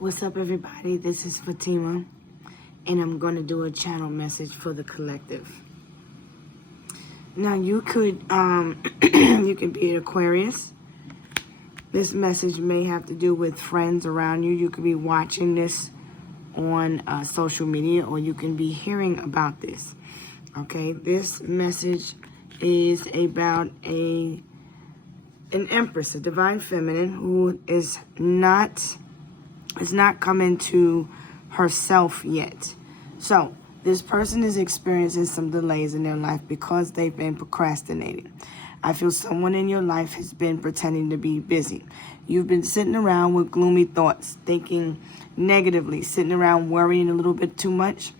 What's up, everybody? This is Fatima, and I'm going to do a channel message for the collective. Now, you could you could be an Aquarius. This message may have to do with friends around you. You could be watching this on social media, or you can be hearing about this. Okay, this message is about an empress, a divine feminine, who is not coming to herself yet. So this person is experiencing some delays in their life because they've been procrastinating. I feel someone in your life has been pretending to be busy. You've been sitting around with gloomy thoughts, thinking negatively, sitting around worrying a little bit too much.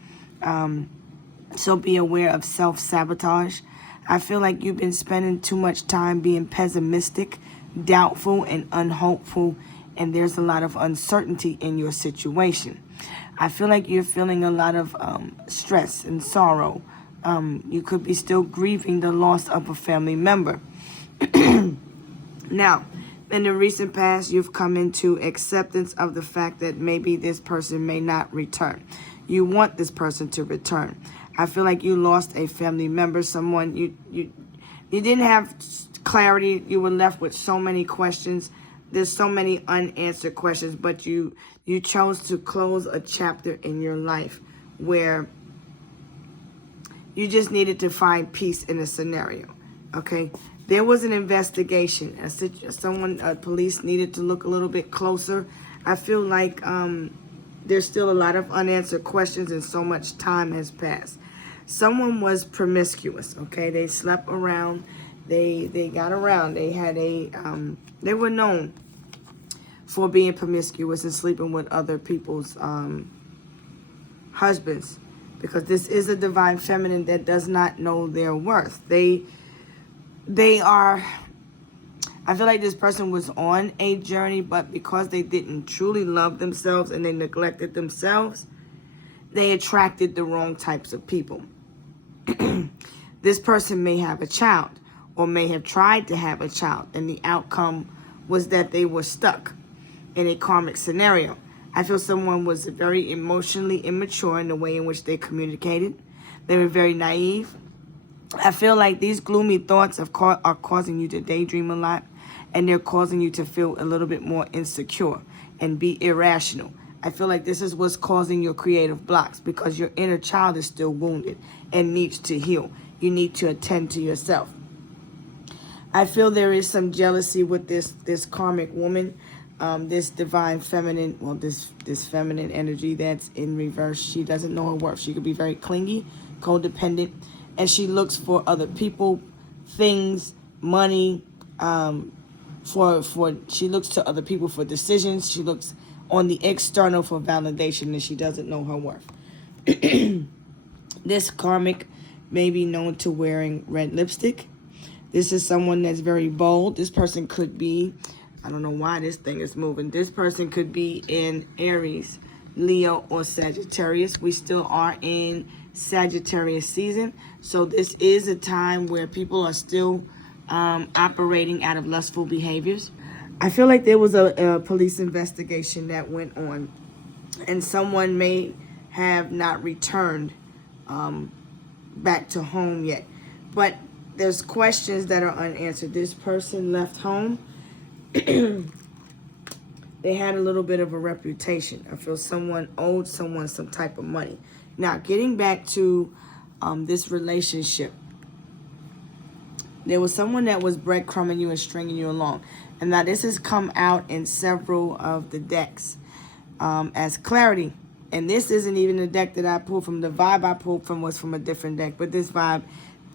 So be aware of self-sabotage. I feel like you've been spending too much time being pessimistic, doubtful, and unhopeful, and there's a lot of uncertainty in your situation. I feel like you're feeling a lot of stress and sorrow. You could be still grieving the loss of a family member. Now, in the recent past, you've come into acceptance of the fact that maybe this person may not return. You want this person to return. I feel like you lost a family member, someone you didn't have clarity. You were left with so many questions. There's so many unanswered questions, but you chose to close a chapter in your life where you just needed to find peace in a scenario. Okay, there was an investigation. Police needed to look a little bit closer. I feel like there's still a lot of unanswered questions, and so much time has passed. Someone was promiscuous. Okay, they slept around. They got around. They had they were known for being promiscuous and sleeping with other people's husbands, because this is a divine feminine that does not know their worth. They are, I feel like this person was on a journey, but because they didn't truly love themselves and they neglected themselves, they attracted the wrong types of people. This person may have a child, or may have tried to have a child, and the outcome was that they were stuck in a karmic scenario. I feel someone was very emotionally immature in the way in which they communicated. They were very naive. I feel like these gloomy thoughts are causing you to daydream a lot, and they're causing you to feel a little bit more insecure and be irrational. I feel like this is what's causing your creative blocks, because your inner child is still wounded and needs to heal. You need to attend to yourself. I feel there is some jealousy with this karmic woman, this divine feminine, well, this feminine energy that's in reverse. She doesn't know her worth. She could be very clingy, codependent, and she looks for other people, things, money. She looks to other people for decisions. She looks on the external for validation, and she doesn't know her worth. This karmic may be known to wearing red lipstick. This is someone that's very bold. This person could be, I don't know why this thing is moving. This person could be in Aries, Leo, or Sagittarius. We still are in Sagittarius season. So this is a time where people are still operating out of lustful behaviors. I feel like there was a police investigation that went on, and someone may have not returned back to home yet. But there's questions that are unanswered. This person left home. They had a little bit of a reputation. I feel someone owed someone some type of money. Now, getting back to this relationship, there was someone that was breadcrumbing you and stringing you along. And now this has come out in several of the decks as clarity. And this isn't even the deck that I pulled from. The vibe I pulled from was from a different deck, but this vibe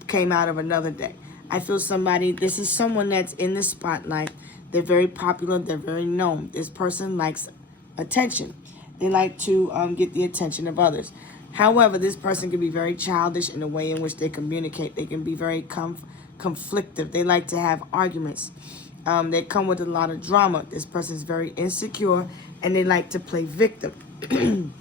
came out of another deck. I feel this is someone that's in the spotlight. They're very popular. They're very known. This person likes attention. They like to get the attention of others. However, this person can be very childish in the way in which they communicate. They can be very conflictive. They like to have arguments. They come with a lot of drama. This person is very insecure, and they like to play victim.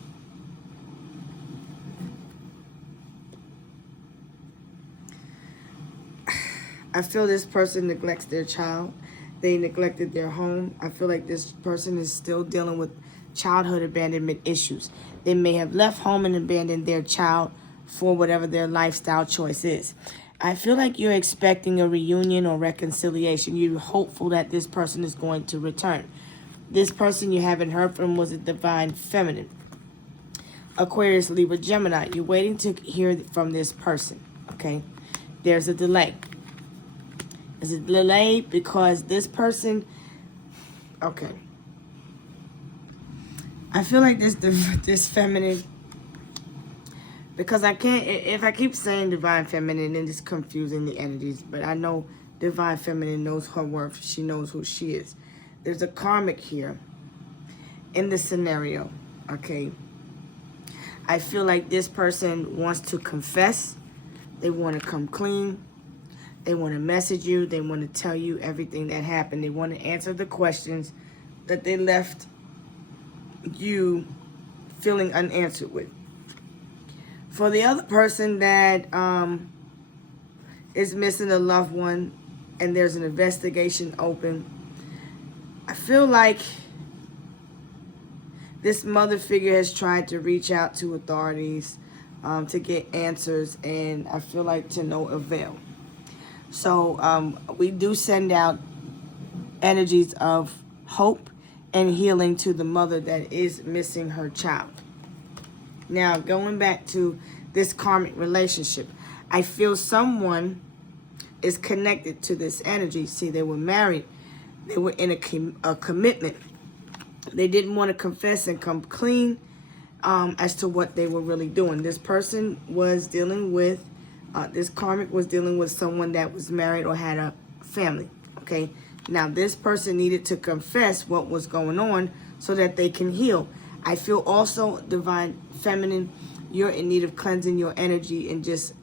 I feel this person neglects their child. They neglected their home. I feel like this person is still dealing with childhood abandonment issues. They may have left home and abandoned their child for whatever their lifestyle choice is. I feel like you're expecting a reunion or reconciliation. You're hopeful that this person is going to return. This person you haven't heard from was a divine feminine. Aquarius, Libra, Gemini. You're waiting to hear from this person, okay? There's a delay. There's a delay because this person, okay. I feel like this feminine, because I can't, if I keep saying divine feminine, then it's confusing the energies. But I know divine feminine knows her worth. She knows who she is. There's a karmic here in the scenario, okay? I feel like this person wants to confess. They want to come clean. They want to message you. They want to tell you everything that happened. They want to answer the questions that they left you feeling unanswered with. For the other person that is missing a loved one and there's an investigation open, I feel like this mother figure has tried to reach out to authorities to get answers, and I feel like to no avail. So we do send out energies of hope and healing to the mother that is missing her child. Now, going back to this karmic relationship, I feel someone is connected to this energy. See, they were married. They were in a commitment. They didn't want to confess and come clean as to what they were really doing. This person was dealing with, this karmic was dealing with someone that was married or had a family, okay? Now, this person needed to confess what was going on so that they can heal. I feel also, divine feminine, you're in need of cleansing your energy and just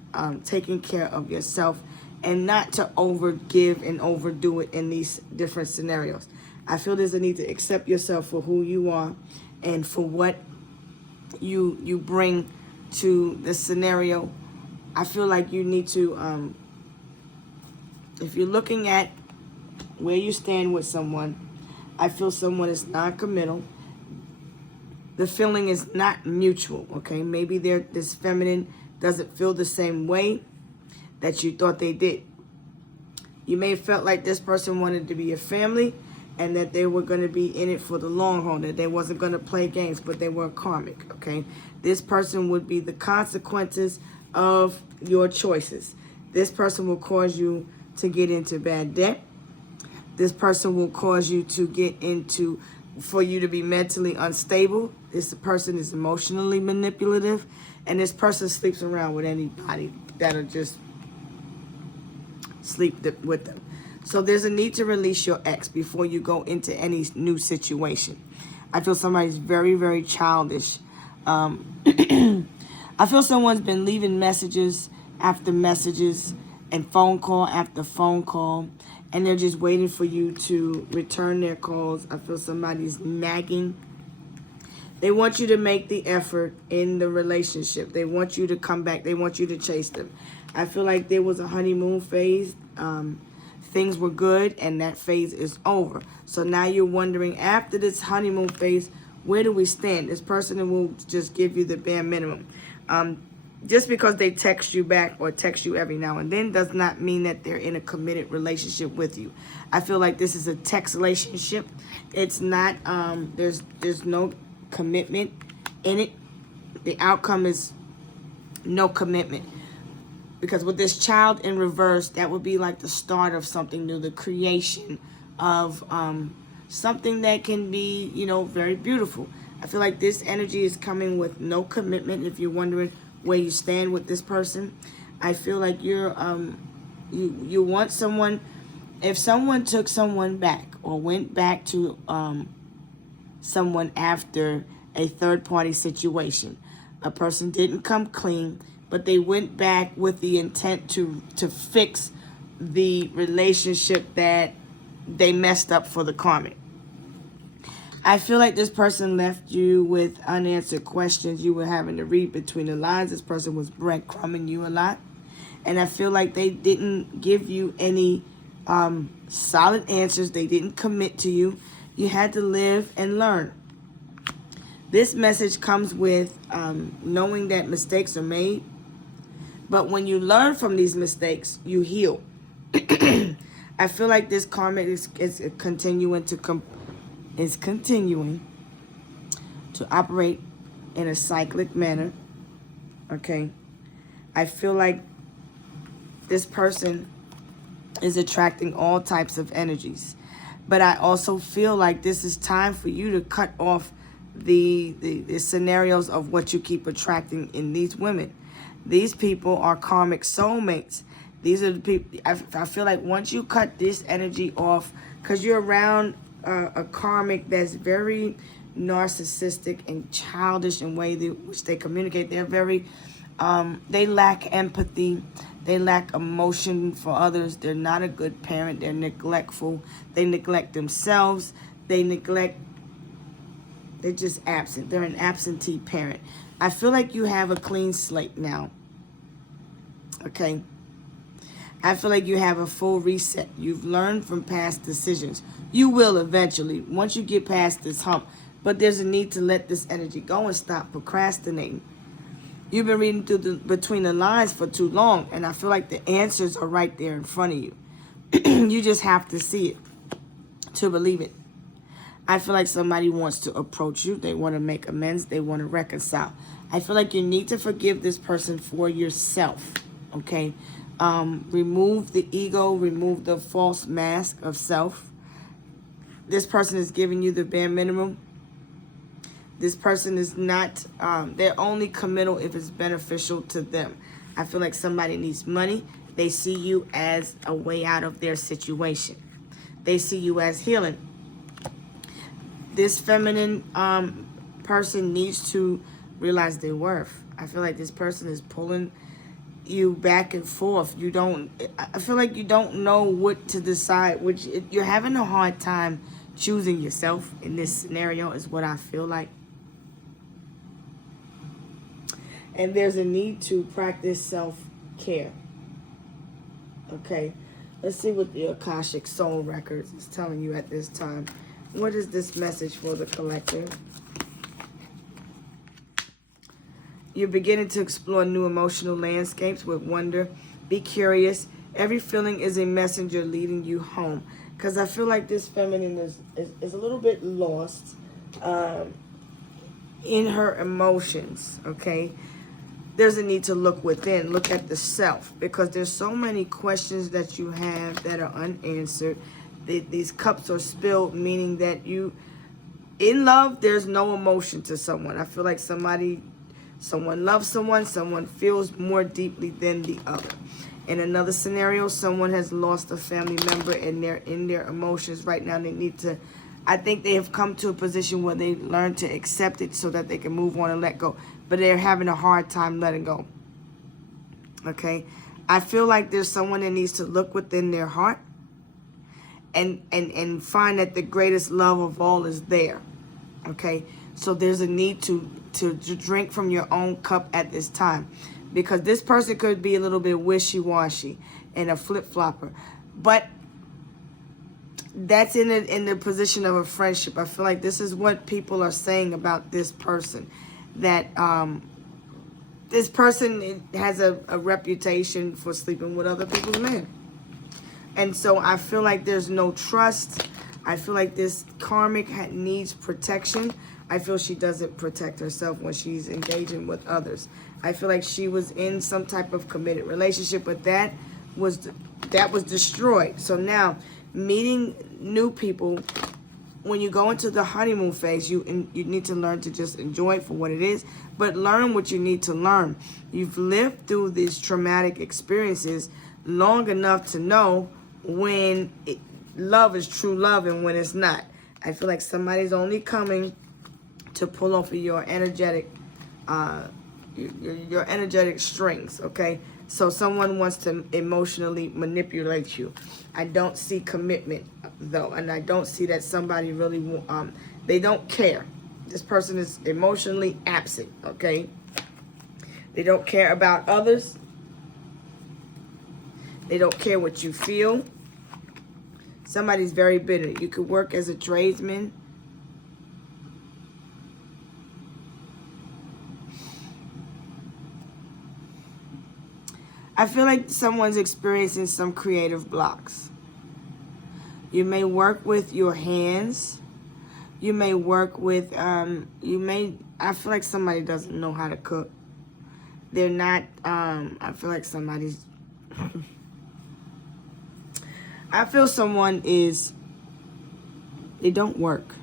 taking care of yourself and not to overgive and overdo it in these different scenarios. I feel there's a need to accept yourself for who you are and for what you bring to the scenario. I feel like you need to, if you're looking at where you stand with someone, I feel someone is non-committal. The feeling is not mutual, okay? Maybe this feminine doesn't feel the same way that you thought they did. You may have felt like this person wanted to be a family and that they were going to be in it for the long haul, that they wasn't going to play games, but they were karmic, okay? This person would be the consequences of your choices. This person will cause you to get into bad debt. This person will cause you to get into, for you to be mentally unstable. This person is emotionally manipulative. And this person sleeps around with anybody that'll just sleep with them. So there's a need to release your ex before you go into any new situation. I feel somebody's very, very childish. I feel someone's been leaving messages after messages and phone call after phone call, and they're just waiting for you to return their calls. I feel somebody's nagging. They want you to make the effort in the relationship. They want you to come back. They want you to chase them. I feel like there was a honeymoon phase. Things were good, and that phase is over. So now you're wondering, after this honeymoon phase, where do we stand? This person will just give you the bare minimum. Just because they text you back or text you every now and then does not mean that they're in a committed relationship with you. I feel like this is a text relationship. It's not, there's no commitment in it. The outcome is no commitment. Because with this child in reverse, that would be like the start of something new, the creation of something that can be, very beautiful. I feel like this energy is coming with no commitment. If you're wondering where you stand with this person, I feel like you're, you want someone, if someone took someone back or went back to someone after a third-party situation, a person didn't come clean, but they went back with the intent to fix the relationship that they messed up for the karmic. I feel like this person left you with unanswered questions. You were having to read between the lines. This person was breadcrumbing you a lot. And I feel like they didn't give you any solid answers. They didn't commit to you. You had to live and learn. This message comes with knowing that mistakes are made. But when you learn from these mistakes, you heal. I feel like this karmic is continuing to operate in a cyclic manner. Okay. I feel like this person is attracting all types of energies. But I also feel like this is time for you to cut off the scenarios of what you keep attracting in these women. These people are karmic soulmates. These are the people, I feel like once you cut this energy off, because you're around a karmic that's very narcissistic and childish in way which they communicate. They're very, they lack empathy. They lack emotion for others. They're not a good parent. They're neglectful. They neglect themselves. They're just absent. They're an absentee parent. I feel like you have a clean slate now. Okay? I feel like you have a full reset. You've learned from past decisions. You will eventually, once you get past this hump. But there's a need to let this energy go and stop procrastinating. You've been reading through between the lines for too long, and I feel like the answers are right there in front of you. You just have to see it to believe it. I feel like somebody wants to approach you. They want to make amends. They want to reconcile. I feel like you need to forgive this person for yourself, okay? Remove the ego. Remove the false mask of self. This person is giving you the bare minimum. This person is not, they're only committal if it's beneficial to them. I feel like somebody needs money. They see you as a way out of their situation. They see you as healing. This feminine person needs to realize their worth. I feel like this person is pulling you back and forth. I feel like you don't know what to decide. You're having a hard time choosing yourself in this scenario is what I feel like. And there's a need to practice self-care. Okay, let's see what the Akashic Soul Records is telling you at this time. What is this message for the collective? You're beginning to explore new emotional landscapes with wonder. Be curious. Every feeling is a messenger leading you home. Because I feel like this feminine is a little bit lost in her emotions, okay? There's a need to look within, look at the self, because there's so many questions that you have that are unanswered. These cups are spilled, meaning that in love, there's no emotion to someone. I feel like someone loves someone feels more deeply than the other. In another scenario, someone has lost a family member and they're in their emotions right now. I think they have come to a position where they learn to accept it so that they can move on and let go. But they're having a hard time letting go. Okay? I feel like there's someone that needs to look within their heart and find that the greatest love of all is there. Okay? So there's a need to drink from your own cup at this time. Because this person could be a little bit wishy-washy and a flip-flopper. But that's in the position of a friendship. I feel like this is what people are saying about this person. That this person has a reputation for sleeping with other people's men. And so I feel like there's no trust. I feel like this karmic needs protection. I feel she doesn't protect herself when she's engaging with others. I feel like she was in some type of committed relationship, but that was destroyed. So now, meeting new people, when you go into the honeymoon phase, you need to learn to just enjoy it for what it is, but learn what you need to learn. You've lived through these traumatic experiences long enough to know when love is true love and when it's not. I feel like somebody's only coming to pull off of your energetic strings, okay? So someone wants to emotionally manipulate you. I don't see commitment, though, and I don't see that somebody really, they don't care. This person is emotionally absent, okay? They don't care about others. They don't care what you feel. Somebody's very bitter. You could work as a tradesman. I feel like someone's experiencing some creative blocks. You may work with your hands. You may work with, I feel like somebody doesn't know how to cook. They're not, I feel like somebody's, I feel someone is, they don't work.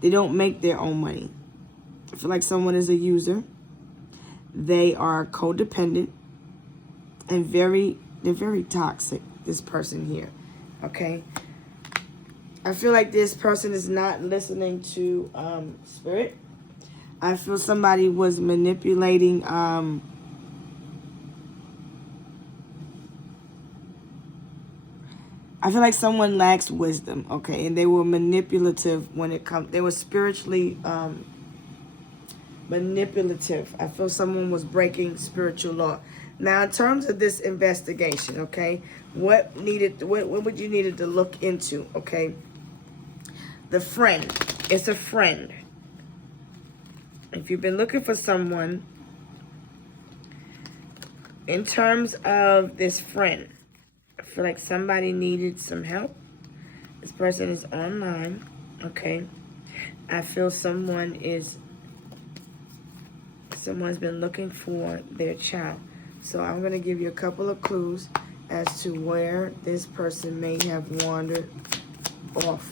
They don't make their own money. I feel like someone is a user. They are codependent and they're very toxic, this person here, okay? I feel like this person is not listening to spirit. I feel somebody was manipulating I feel like someone lacks wisdom, okay? And they were manipulative when it comes, they were spiritually manipulative. I feel someone was breaking spiritual law. Now, in terms of this investigation, okay, what would you needed to look into, okay? The friend. It's a friend. If you've been looking for someone, in terms of this friend, I feel like somebody needed some help. This person is online, okay? I feel someone's been looking for their child. So I'm going to give you a couple of clues as to where this person may have wandered off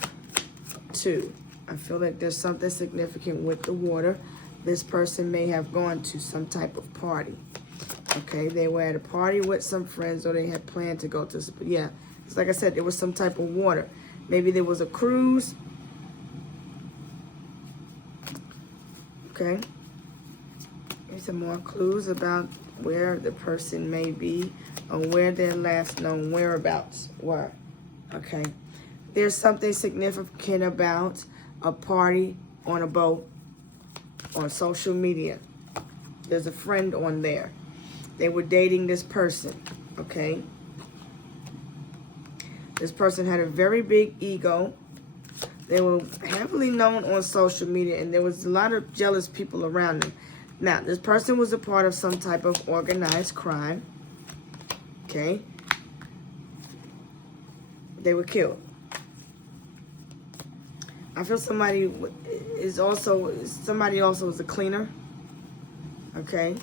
to. I feel like there's something significant with the water. This person may have gone to some type of party. Okay, they were at a party with some friends, or they had planned to go to, yeah. It's like I said, there was some type of water. Maybe there was a cruise. Okay. Here's some more clues about where the person may be or where their last known whereabouts were. Okay. There's something significant about a party on a boat on social media. There's a friend on there. They were dating this person, okay? This person had a very big ego. They were heavily known on social media, and there was a lot of jealous people around them. Now, this person was a part of some type of organized crime, okay? They were killed. I feel somebody also is a cleaner, okay?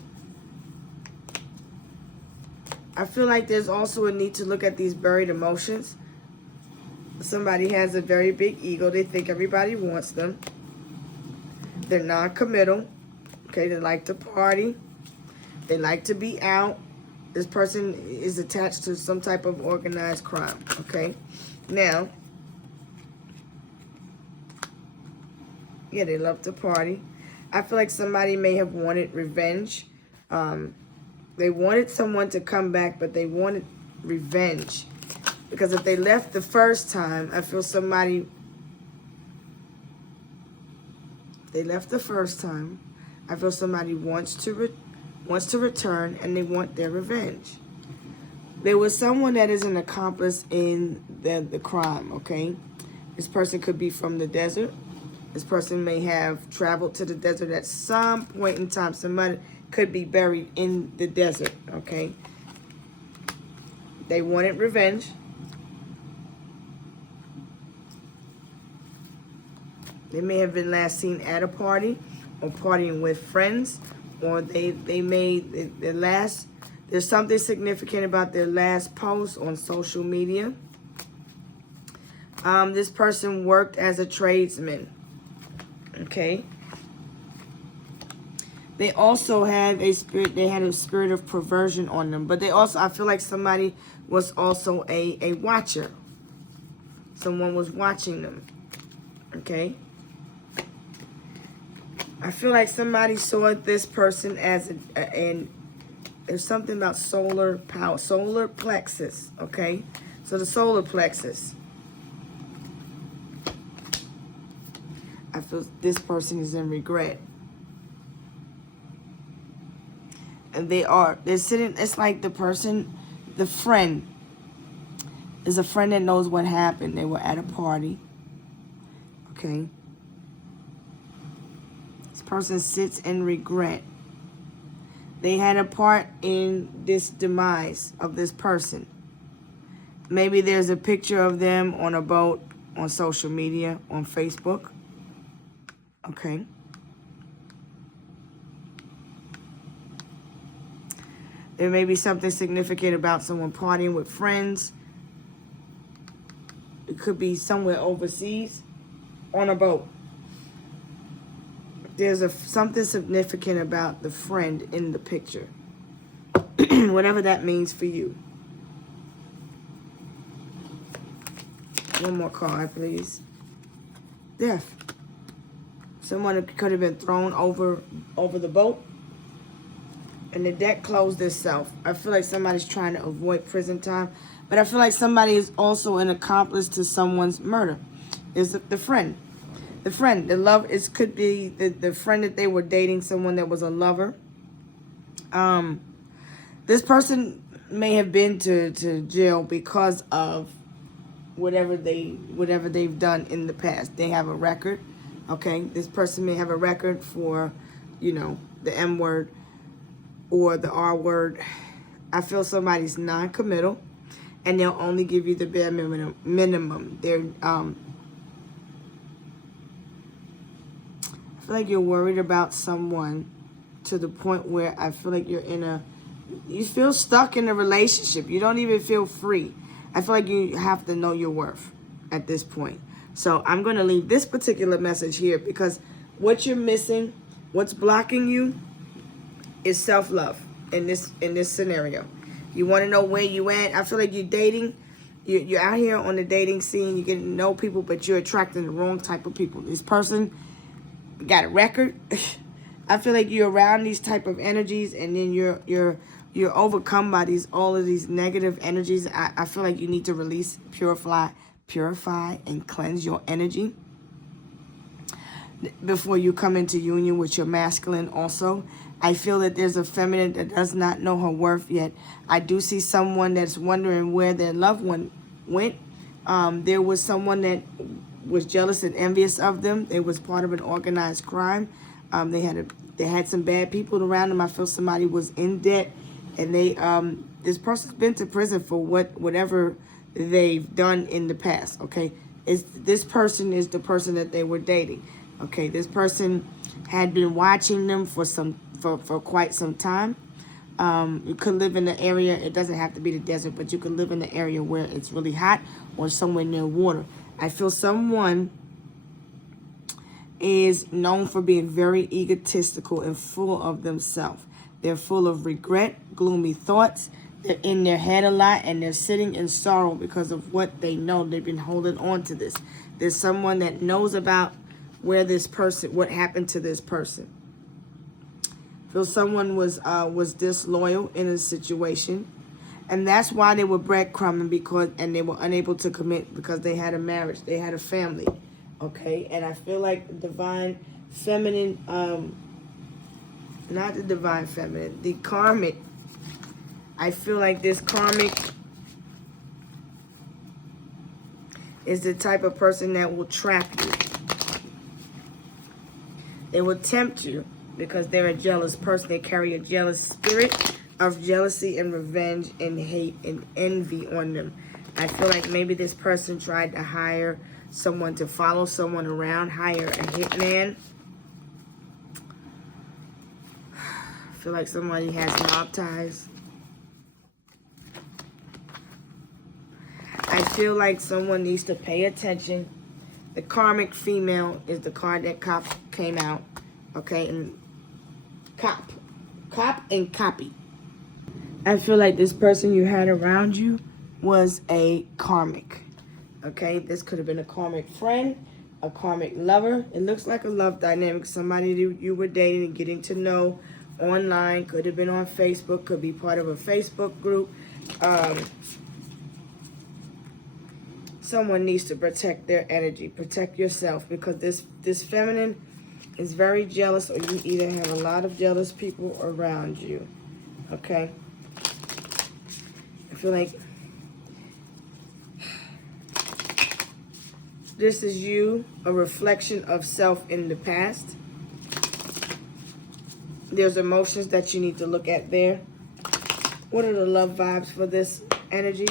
I feel like there's also a need to look at these buried emotions. Somebody has a very big ego. They think everybody wants them. They're non-committal. Okay, they like to party. They like to be out. This person is attached to some type of organized crime. Okay, now, yeah, they love to party. I feel like somebody may have wanted revenge. They wanted someone to come back, but they wanted revenge. Because if they left the first time, I feel somebody, they left the first time, I feel somebody wants to return, and they want their revenge. There was someone that is an accomplice in the crime, okay? This person could be from the desert. This person may have traveled to the desert at some point in time. Somebody could be buried in the desert, okay? They wanted revenge. They may have been last seen at a party or partying with friends, or they made their last, there's something significant about their last post on social media. This person worked as a tradesman, okay? They also had a spirit of perversion on them, but they also, I feel like somebody was also a watcher. Someone was watching them, okay? I feel like somebody saw this person as and there's something about solar power, solar plexus, okay? So the solar plexus. I feel this person is in regret. And they're sitting, it's like the person, the friend There's a friend that knows what happened. They were at a party. Okay. This person sits in regret. They had a part in this demise of this person. Maybe there's a picture of them on a boat on social media, on Facebook. Okay. There may be something significant about someone partying with friends. It could be somewhere overseas on a boat. There's something significant about the friend in the picture. Whatever that means for you. One more card, please. Death. Someone could have been thrown over the boat. And the deck closed itself. I feel like somebody's trying to avoid prison time. But I feel like somebody is also an accomplice to someone's murder. Is the friend. The friend. The love. It could be the friend that they were dating, someone that was a lover. This person may have been to jail because of whatever they've done in the past. They have a record. Okay. This person may have a record for, you know, the M word. Or the R word. I feel somebody's non-committal, and they'll only give you the bare minimum. They're I feel like you're worried about someone to the point where I feel like you feel stuck in a relationship. You don't even feel free. I feel like you have to know your worth at this point. So I'm going to leave this particular message here because what you're missing, what's blocking you, is self-love in this scenario. You want to know where you at. I feel like you're dating. You're out here on the dating scene. You're getting to know people, but you're attracting the wrong type of people. This person got a record. I feel like you're around these type of energies, and then you're overcome by all of these negative energies. I feel like you need to release, purify, and cleanse your energy before you come into union with your masculine also. I feel that there's a feminine that does not know her worth yet. I do see someone that's wondering where their loved one went. There was someone that was jealous and envious of them. They was part of an organized crime. They had some bad people around them. I feel somebody was in debt, and this person's been to prison for whatever they've done in the past. Okay, this person is the person that they were dating. Okay, this person had been watching them for quite some time. You could live in the area. It doesn't have to be the desert, but you could live in the area where it's really hot or somewhere near water. I feel someone is known for being very egotistical and full of themselves. They're full of regret, gloomy thoughts. They're in their head a lot, and they're sitting in sorrow because of what they know. They've been holding on to this. There's someone that knows about what happened to this person. Feel someone was disloyal in a situation, and that's why they were breadcrumbing and they were unable to commit because they had a marriage, they had a family. Okay, and I feel like divine feminine, not the divine feminine, the karmic. I feel like this karmic is the type of person that will trap you. They will tempt you because they're a jealous person. They carry a jealous spirit of jealousy and revenge and hate and envy on them. I feel like maybe this person tried to hire someone to follow someone around, hire a hitman. I feel like somebody has mob ties. I feel like someone needs to pay attention. The karmic female is the card that came out. Okay, and cop and copy. I feel like this person you had around you was a karmic. Okay, this could have been a karmic friend, a karmic lover. It looks like a love dynamic. Somebody you were dating and getting to know online. Could have been on Facebook. Could be part of a Facebook group. Someone needs to protect their energy. Protect yourself, because this feminine is very jealous, or you either have a lot of jealous people around you. Okay? I feel like This is you, a reflection of self in the past. There's emotions that you need to look at there. What are the love vibes for this energy?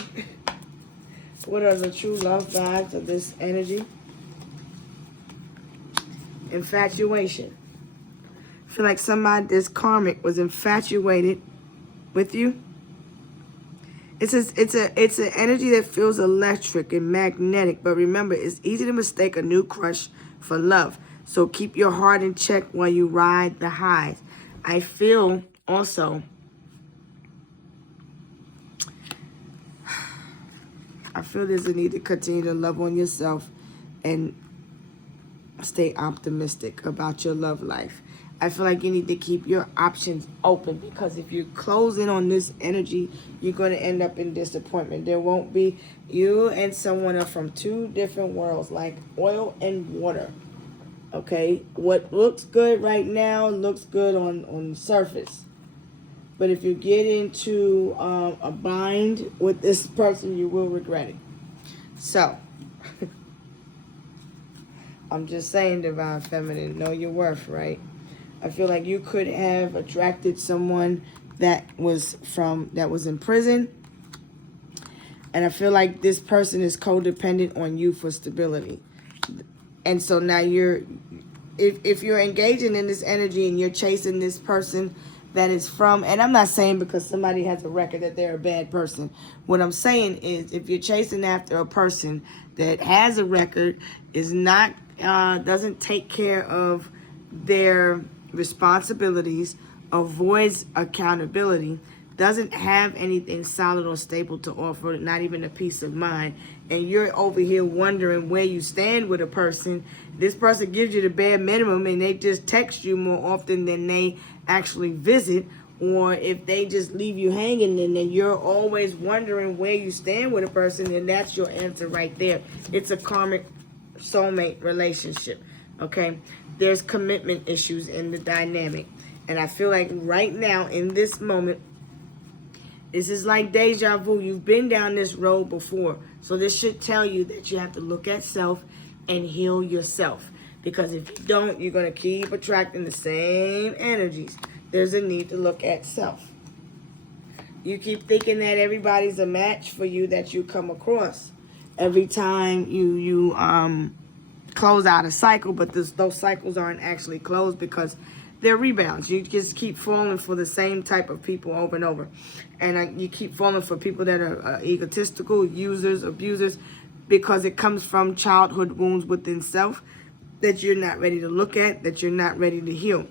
What are the true love vibes of this energy? Infatuation. I feel like somebody, this karmic, was infatuated with you. It's an energy that feels electric and magnetic. But remember, it's easy to mistake a new crush for love. So keep your heart in check while you ride the highs. I feel also, there's a need to continue to love on yourself and stay optimistic about your love life. I feel like you need to keep your options open, because if you close in on this energy, you're going to end up in disappointment. There won't be, you and someone are from two different worlds, like oil and water. Okay, what looks good right now looks good on the surface. But if you get into a bind with this person, you will regret it. So, I'm just saying, Divine Feminine, know your worth, right? I feel like you could have attracted someone that was in prison. And I feel like this person is codependent on you for stability. And so now if you're engaging in this energy and you're chasing this person that is from, and I'm not saying because somebody has a record that they're a bad person. What I'm saying is, if you're chasing after a person that has a record, is not, doesn't take care of their responsibilities, avoids accountability, doesn't have anything solid or stable to offer, not even a peace of mind, and you're over here wondering where you stand with a person, this person gives you the bare minimum and they just text you more often than they actually visit, or if they just leave you hanging, and then you're always wondering where you stand with a person, and that's your answer right there. It's a karmic soulmate relationship, okay? There's commitment issues in the dynamic, and I feel like right now, in this moment, this is like deja vu. You've been down this road before. So this should tell you that you have to look at self and heal yourself. Because if you don't, you're going to keep attracting the same energies. There's a need to look at self. You keep thinking that everybody's a match for you that you come across. Every time you close out a cycle, but those cycles aren't actually closed because they're rebounds. You just keep falling for the same type of people over and over. And you keep falling for people that are egotistical, users, abusers, because it comes from childhood wounds within self that you're not ready to look at, that you're not ready to heal.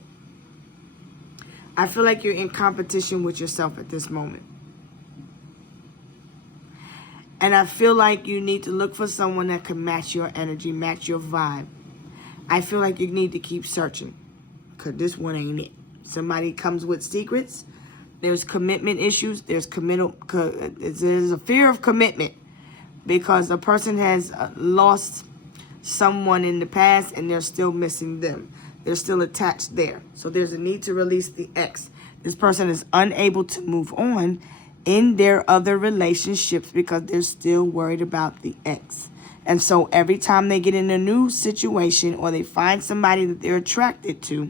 I feel like you're in competition with yourself at this moment. And I feel like you need to look for someone that can match your energy, match your vibe. I feel like you need to keep searching, because this one ain't it. Somebody comes with secrets. There's commitment issues. There's a fear of commitment because a person has lost someone in the past and they're still missing them. They're still attached there. So there's a need to release the ex. This person is unable to move on in their other relationships because they're still worried about the ex. And so every time they get in a new situation or they find somebody that they're attracted to,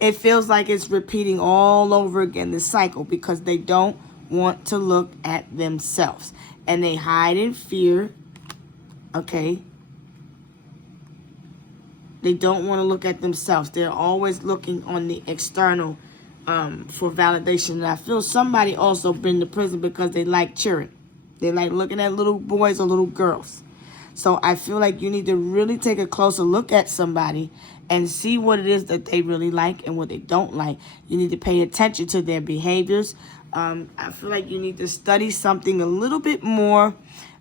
it feels like it's repeating all over again, the cycle, because they don't want to look at themselves. And they hide in fear, okay? They don't want to look at themselves. They're always looking on the external for validation. And I feel somebody also been to prison because they like cheering. They like looking at little boys or little girls. So I feel like you need to really take a closer look at somebody and see what it is that they really like and what they don't like. You need to pay attention to their behaviors. I feel like you need to study something a little bit more,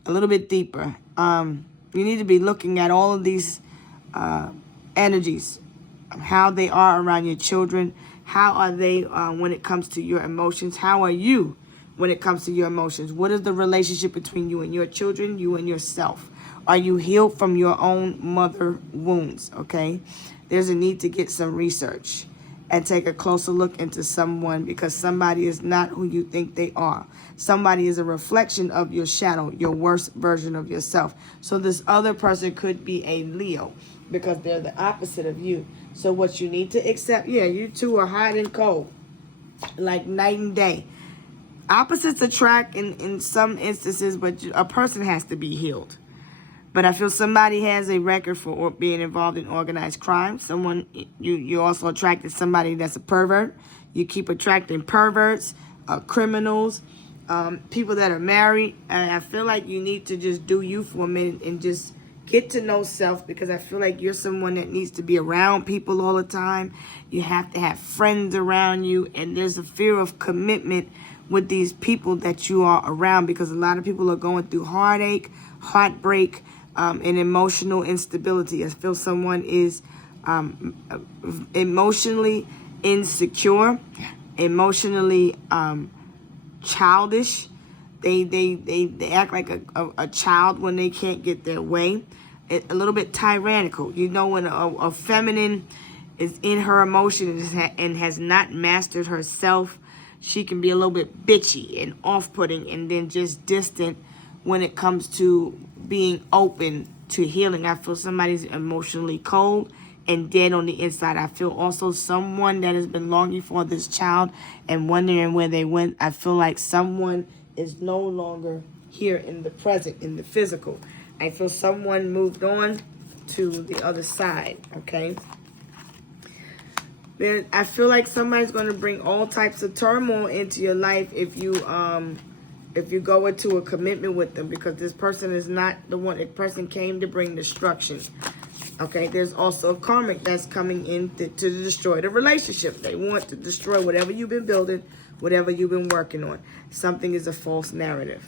a little bit deeper. You need to be looking at all of these energies, how they are around your children. How are they when it comes to your emotions? How are you when it comes to your emotions? What is the relationship between you and your children, you and yourself? Are you healed from your own mother wounds, okay? There's a need to get some research. and take a closer look into someone, because somebody is not who you think they are. Somebody is a reflection of your shadow, your worst version of yourself. So this other person could be a Leo, because they're the opposite of you. So what you need to accept, yeah, you two are hot and cold, like night and day. Opposites attract in some instances, but a person has to be healed. But I feel somebody has a record for being involved in organized crime. Someone, you also attracted somebody that's a pervert. You keep attracting perverts, criminals, people that are married. And I feel like you need to just do you for a minute and just get to know self, because I feel like you're someone that needs to be around people all the time. You have to have friends around you, and there's a fear of commitment with these people that you are around, because a lot of people are going through heartache, heartbreak, and emotional instability. I feel someone is emotionally insecure, emotionally childish. They act like a child when they can't get their way. A little bit tyrannical. You know, when a feminine is in her emotions and has not mastered herself, she can be a little bit bitchy and off-putting, and then just distant when it comes to being open to healing. I feel somebody's emotionally cold and dead on the inside. I feel also someone that has been longing for this child and wondering where they went. I feel like someone is no longer here in the present, in the physical. I feel someone moved on to the other side, okay? Then I feel like somebody's going to bring all types of turmoil into your life if you go into a commitment with them, because this person is not the one. The person came to bring destruction. Okay, there's also a karmic that's coming in to destroy the relationship. They want to destroy whatever you've been building, whatever you've been working on. Something is a false narrative.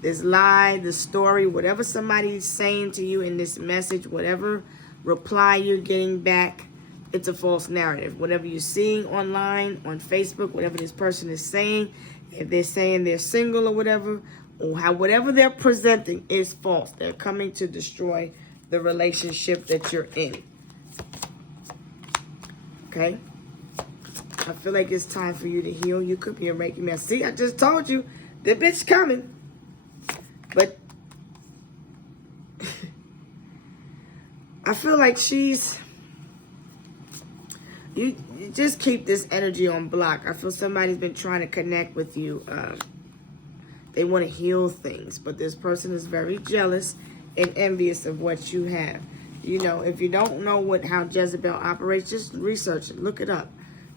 This lie, the story, whatever somebody's saying to you in this message, whatever reply you're getting back, it's a false narrative. Whatever you're seeing online, on Facebook, whatever this person is saying, if they're saying they're single or whatever, or whatever they're presenting is false. They're coming to destroy the relationship that you're in. Okay? I feel like it's time for you to heal. You could be a Reiki master. See, I just told you, the bitch coming. But I feel like you just keep this energy on block. I feel somebody's been trying to connect with you. They want to heal things, but this person is very jealous and envious of what you have. You know, if you don't know how Jezebel operates, just research it, look it up.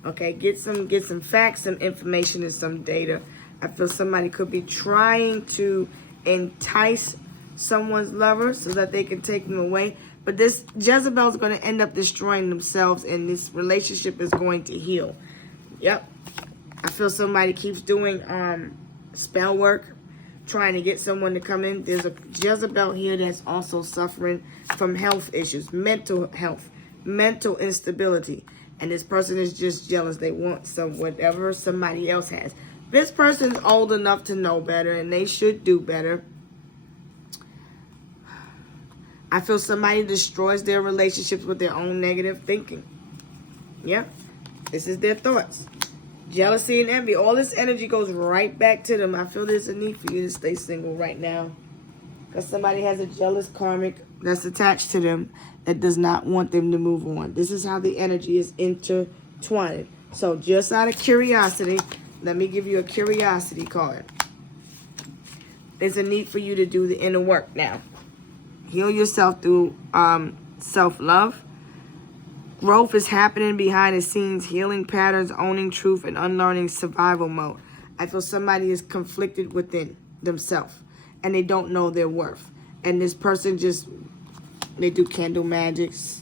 Okay, get some facts, some information, and some data. I feel somebody could be trying to entice someone's lover so that they can take them away. But this Jezebel is going to end up destroying themselves, and this relationship is going to heal. Yep. I feel somebody keeps doing spell work, trying to get someone to come in. There's a Jezebel here that's also suffering from health issues, mental health, mental instability. And this person is just jealous. They want whatever somebody else has. This person's old enough to know better, and they should do better. I feel somebody destroys their relationships with their own negative thinking. Yeah, this is their thoughts. Jealousy and envy. All this energy goes right back to them. I feel there's a need for you to stay single right now, because somebody has a jealous karmic that's attached to them that does not want them to move on. This is how the energy is intertwined. So just out of curiosity, let me give you a curiosity card. There's a need for you to do the inner work now. Heal yourself through self-love. Growth is happening behind the scenes. Healing patterns, owning truth, and unlearning survival mode. I feel somebody is conflicted within themselves, and they don't know their worth. And this person they do candle magics,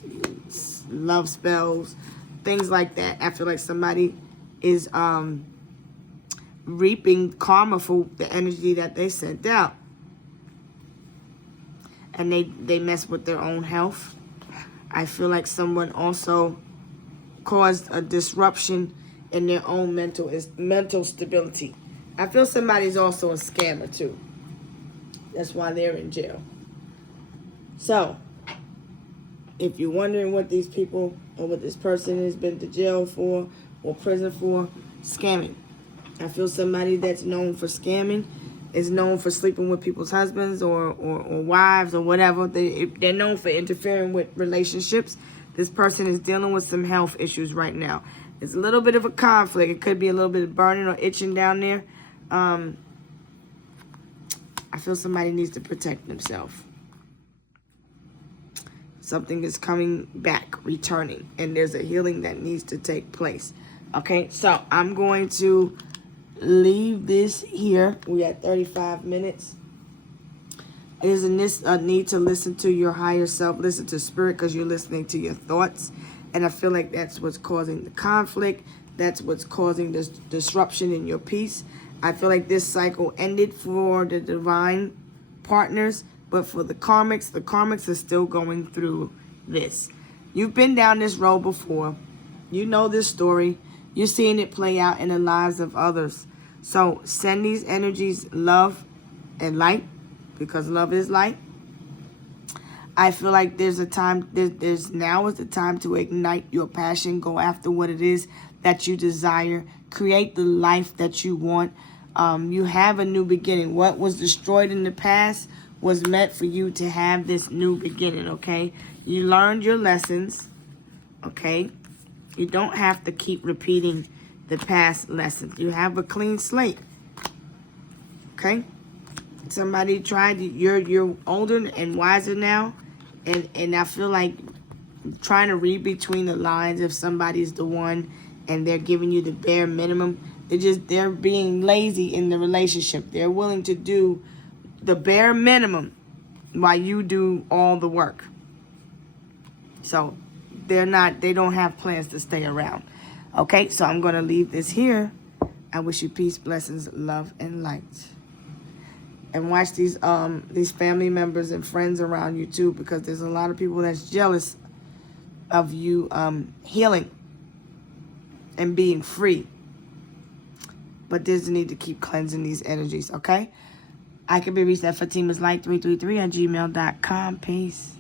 love spells, things like that. I feel like somebody is reaping karma for the energy that they sent out. And they mess with their own health. I feel like someone also caused a disruption in their own mental stability. I feel somebody's also a scammer too. That's why they're in jail. So, if you're wondering what these people or what this person has been to jail for or prison for, scamming. I feel somebody that's known for scamming is known for sleeping with people's husbands or wives or whatever. They're known for interfering with relationships. This person is dealing with some health issues right now. It's a little bit of a conflict. It could be a little bit of burning or itching down there. I feel somebody needs to protect themselves. Something is coming back, returning, and there's a healing that needs to take place. Okay, so I'm going to leave this here. We at 35 minutes. Isn't this a need to listen to your higher self, listen to spirit, because you're listening to your thoughts? And I feel like that's what's causing the conflict. That's what's causing this disruption in your peace. I feel like this cycle ended for the divine partners, but for the karmics are still going through this. You've been down this road before. You know this story. You're seeing it play out in the lives of others. So send these energies love and light, because love is light. I feel like there's a time, now is the time to ignite your passion. Go after what it is that you desire. Create the life that you want. You have a new beginning. What was destroyed in the past was meant for you to have this new beginning, okay? You learned your lessons, okay? You don't have to keep repeating the past lessons. You have a clean slate, okay? Somebody tried, you're older and wiser now, and I feel like trying to read between the lines if somebody's the one and they're giving you the bare minimum. They're being lazy in the relationship. They're willing to do the bare minimum while you do all the work. So they don't have plans to stay around. Okay, so I'm going to leave this here. I wish you peace, blessings, love, and light. And watch these family members and friends around you too, because there's a lot of people that's jealous of you healing and being free. But there's a need to keep cleansing these energies, okay? I can be reached at FatimasLight333 at gmail.com. Peace.